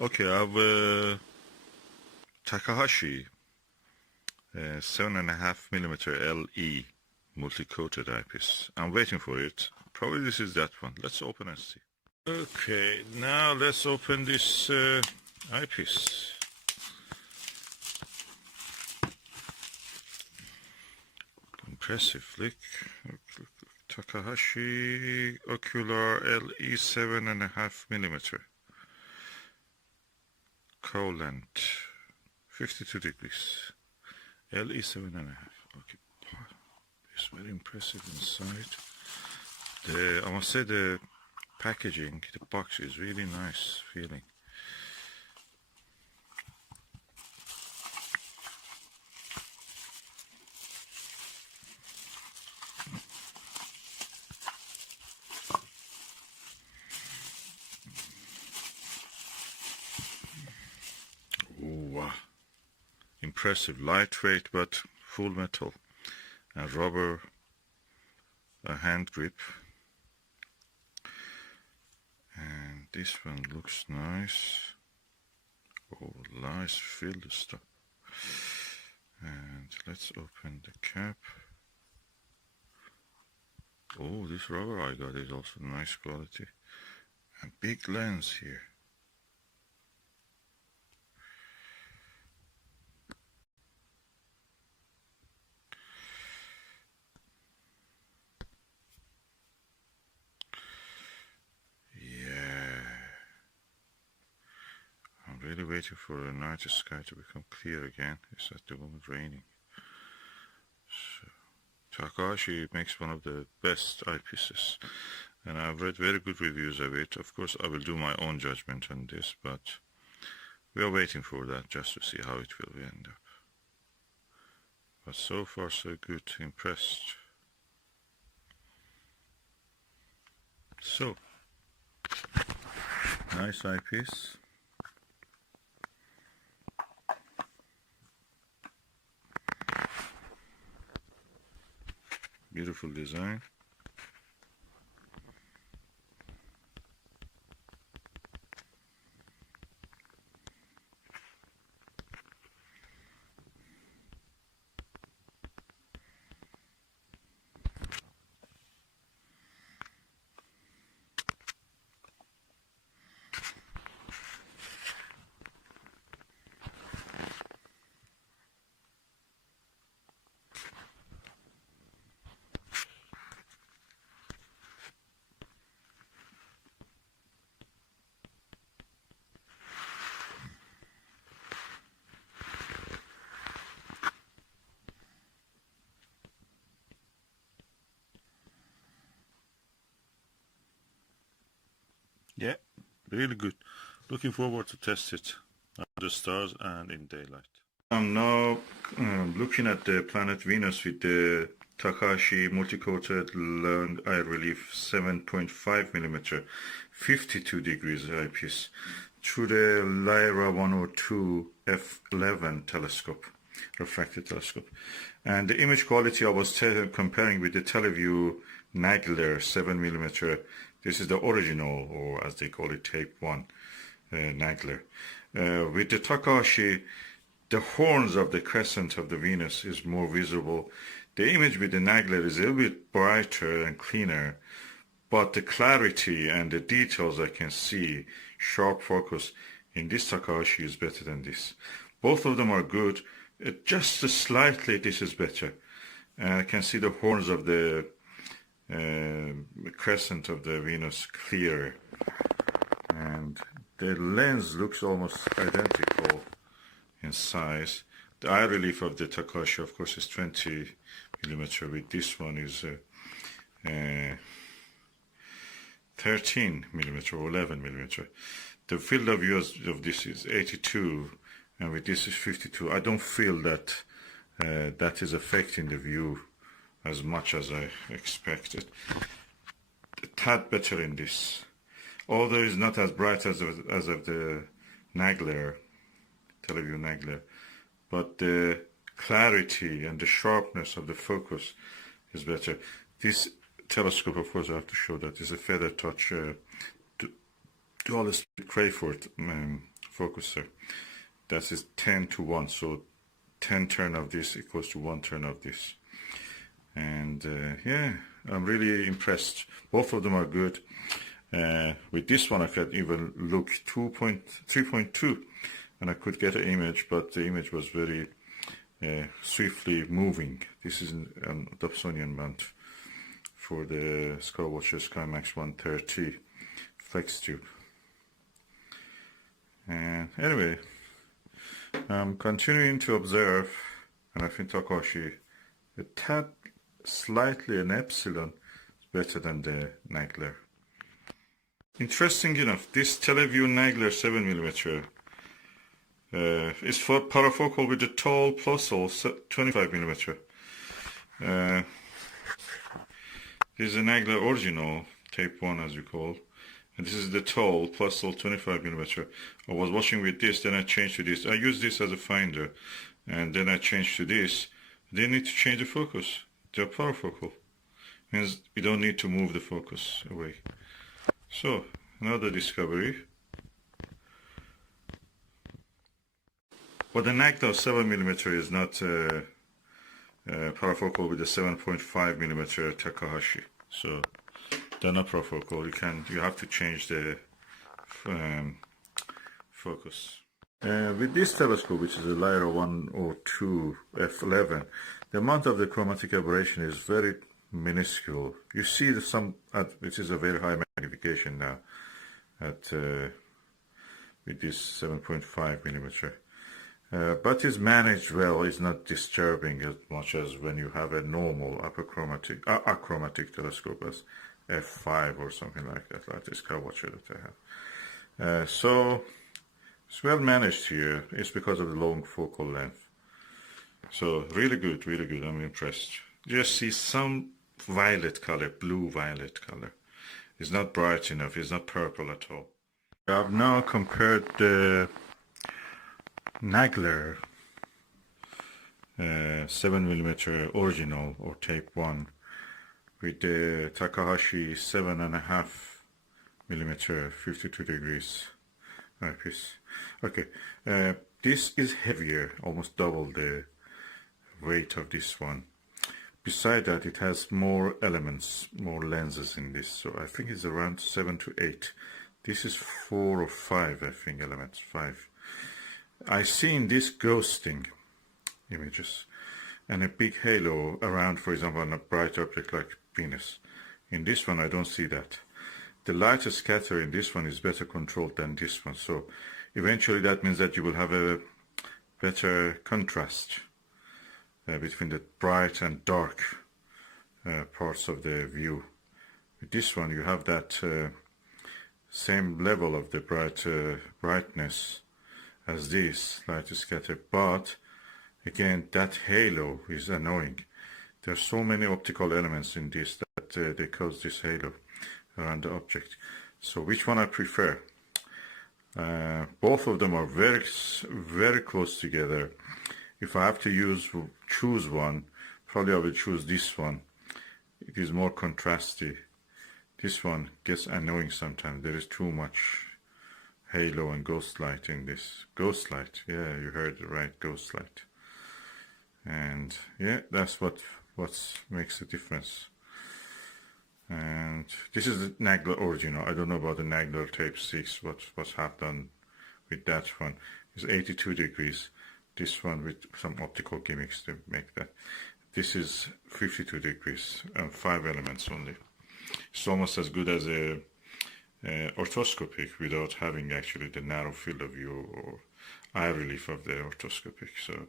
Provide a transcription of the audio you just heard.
Okay, I have Takahashi 7.5 millimeter LE multi-coated eyepiece. I'm waiting for it. Probably this is that one. Let's open and see. Okay, now let's open this eyepiece. Impressive. Look. Takahashi Ocular LE 7.5 millimeter. Cowl length 52 degrees. LE 7.5. Okay, it's very impressive inside. I must say the packaging, the box is really nice feeling. Ooh, wow. Impressive, lightweight but full metal, and rubber, a hand grip, and this one looks nice. Oh, nice filled stuff. And let's open the cap. Oh, this rubber I got is also nice quality, and big lens here. Really waiting for the night sky to become clear again. It's at the moment raining. So, Takahashi makes one of the best eyepieces, and I've read very good reviews of it. Of course, I will do my own judgment on this, but we are waiting for that just to see how it will end up. But so far, so good. Impressed. So, nice eyepiece. Beautiful design. Yeah, really good. Looking forward to test it under the stars and in daylight. I'm now looking at the planet Venus with the Takahashi multi-coated long eye relief 7.5 millimeter 52 degrees eyepiece through the Lyra 102 f11 telescope, refracted telescope. And the image quality I was comparing with the Televue Nagler 7 millimeter. This is the original, or as they call it, Type1 Nagler. With the Takahashi, the horns of the crescent of the Venus is more visible. The image with the Nagler is a little bit brighter and cleaner, but the clarity and the details I can see, sharp focus, in this Takahashi is better than this. Both of them are good. Just slightly this is better. I can see the horns of the crescent of the Venus clearer, and the lens looks almost identical in size. The eye relief of the Takahashi, of course, is 20 millimeter. With this one is 13 millimeter or 11 millimeter. The field of view of this is 82, and with this is 52. I don't feel that that is affecting the view as much as I expected. A tad better in this, although it's not as bright as of the Nagler, Televue Nagler, but the clarity and the sharpness of the focus is better. This telescope, of course, I have to show that is a feather touch dual Crayford focuser. That is 10 to 1, so 10 turn of this equals to 1 turn of this. And yeah, I'm really impressed. Both of them are good. With this one I could even look 3.2 and I could get an image, but the image was very swiftly moving. This is an Dobsonian mount for the Skywatcher SkyMax 130 flex tube. And anyway, I'm continuing to observe, and I think Takahashi a tad slightly an epsilon better than the Nagler. Interesting enough, this Televue Nagler 7mm is for parafocal with the tall plus all 25mm. This is a Nagler original, Type 1 as we call, and this is the tall plus all 25mm. I was watching with this, then I changed to this. I use this as a finder, and then I changed to this. They need to change the focus. They're parafocal. Means you don't need to move the focus away. So, another discovery. But the Nagler 7mm is not parafocal with the 7.5mm Takahashi. So, they're not parafocal. You have to change the focus. With this telescope, which is a Lyra 102 f11, the amount of the chromatic aberration is very minuscule. You see which is a very high magnification now at with this 7.5mm, but it's managed well. It's not disturbing as much as when you have a normal achromatic telescope as f5 or something like that, like this Skywatcher that I have. So it's well managed here. It's because of the long focal length. So really good, really good. I'm impressed. Just see some violet color, blue-violet color. It's not bright enough. It's not purple at all. I've now compared the Nagler 7mm original or Type 1 with the Takahashi 7.5mm 52 degrees eyepiece. Okay, this is heavier, almost double the weight of this one. Beside that, it has more elements, more lenses in this, so I think it's around 7 to 8. This is 4 or 5, I think, elements, 5. I see in this ghosting images and a big halo around, for example, on a bright object like Venus. In this one, I don't see that. The light scatter in this one is better controlled than this one, so eventually that means that you will have a better contrast between the bright and dark parts of the view. With this one you have that same level of the brightness as this light scatter, but again that halo is annoying. There are so many optical elements in this that they cause this halo around the object. So which one I prefer? Both of them are very, very close together. If I have to choose one, probably I will choose this one. It is more contrasty. This one gets annoying sometimes. There is too much halo and ghost light in this. Ghost light, yeah, you heard it right, ghost light. And yeah, that's what makes the difference. And this is the Nagler original. I don't know about the Nagler Type 6, what's happened with that one. It's 82 degrees. This one with some optical gimmicks to make that. This is 52 degrees and 5 elements only. It's almost as good as a orthoscopic without having actually the narrow field of view or eye relief of the orthoscopic. So